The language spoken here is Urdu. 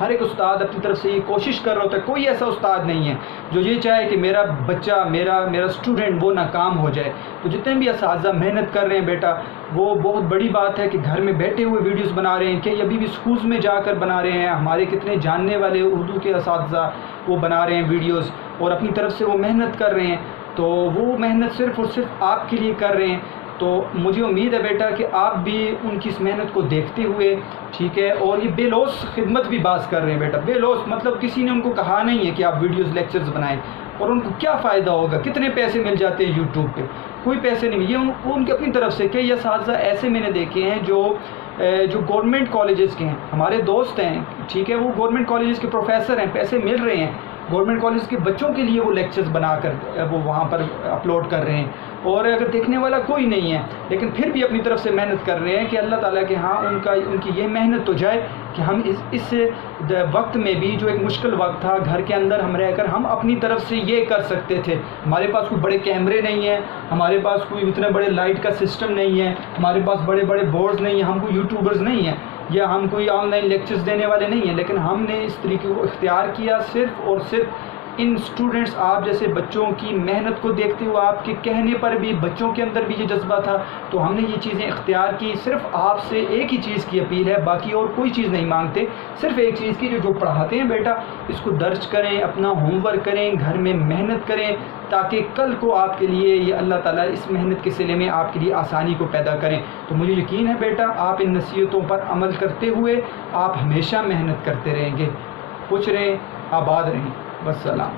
ہر ایک استاد اپنی طرف سے یہ کوشش کر رہا ہوتا ہے. کوئی ایسا استاد نہیں ہے جو یہ چاہے کہ میرا بچہ میرا اسٹوڈنٹ وہ ناکام ہو جائے. تو جتنے بھی اساتذہ محنت کر رہے ہیں بیٹا، وہ بہت بڑی بات ہے کہ گھر میں بیٹھے ہوئے ویڈیوز بنا رہے ہیں، کہ ابھی بھی سکولز میں جا کر بنا رہے ہیں. ہمارے کتنے جاننے والے اردو کے اساتذہ وہ بنا رہے ہیں ویڈیوز، اور اپنی طرف سے وہ محنت کر رہے ہیں. تو وہ محنت صرف اور صرف آپ کے لیے کر رہے ہیں. تو مجھے امید ہے بیٹا کہ آپ بھی ان کی اس محنت کو دیکھتے ہوئے، ٹھیک ہے، اور یہ بے لوث خدمت بھی باز کر رہے ہیں بیٹا. بے لوث مطلب کسی نے ان کو کہا نہیں ہے کہ آپ ویڈیوز لیکچرز بنائیں، اور ان کو کیا فائدہ ہوگا، کتنے پیسے مل جاتے ہیں یوٹیوب پہ، کوئی پیسے نہیں. یہ ان کی اپنی طرف سے. کئی اساتذہ ایسے میں نے دیکھے ہیں جو گورنمنٹ کالجز کے ہیں، ہمارے دوست ہیں، ٹھیک ہے، وہ گورنمنٹ کالجز کے پروفیسر ہیں، پیسے مل رہے ہیں، گورنمنٹ کالج کے بچوں کے لیے وہ لیکچرز بنا کر وہ وہاں پر اپلوڈ کر رہے ہیں، اور اگر دیکھنے والا کوئی نہیں ہے لیکن پھر بھی اپنی طرف سے محنت کر رہے ہیں کہ اللہ تعالیٰ کے ہاں ان کی یہ محنت تو جائے کہ ہم اس وقت میں بھی جو ایک مشکل وقت تھا، گھر کے اندر ہم رہ کر ہم اپنی طرف سے یہ کر سکتے تھے. ہمارے پاس کوئی بڑے کیمرے نہیں ہیں، ہمارے پاس کوئی اتنے بڑے لائٹ کا سسٹم نہیں ہے، ہمارے پاس بڑے بڑے بورڈز نہیں ہیں، ہم کوئی یوٹیوبرز نہیں ہیں، یا ہم کوئی آن لائن لیکچرز دینے والے نہیں ہیں، لیکن ہم نے اس طریقے کو اختیار کیا صرف اور صرف ان اسٹوڈنٹس آپ جیسے بچوں کی محنت کو دیکھتے ہوئے. آپ کے کہنے پر بھی بچوں کے اندر بھی یہ جذبہ تھا، تو ہم نے یہ چیزیں اختیار کی. صرف آپ سے ایک ہی چیز کی اپیل ہے، باقی اور کوئی چیز نہیں مانگتے، صرف ایک چیز کی، جو پڑھاتے ہیں بیٹا اس کو درج کریں، اپنا ہوم ورک کریں، گھر میں محنت کریں، تاکہ کل کو آپ کے لیے یہ اللہ تعالیٰ اس محنت کے صلے میں آپ کے لیے آسانی کو پیدا کریں. تو مجھے یقین ہے بیٹا آپ ان نصیحتوں پر عمل کرتے ہوئے آپ ہمیشہ محنت کرتے رہیں گے. خوش رہیں، آباد رہیں. والسلام.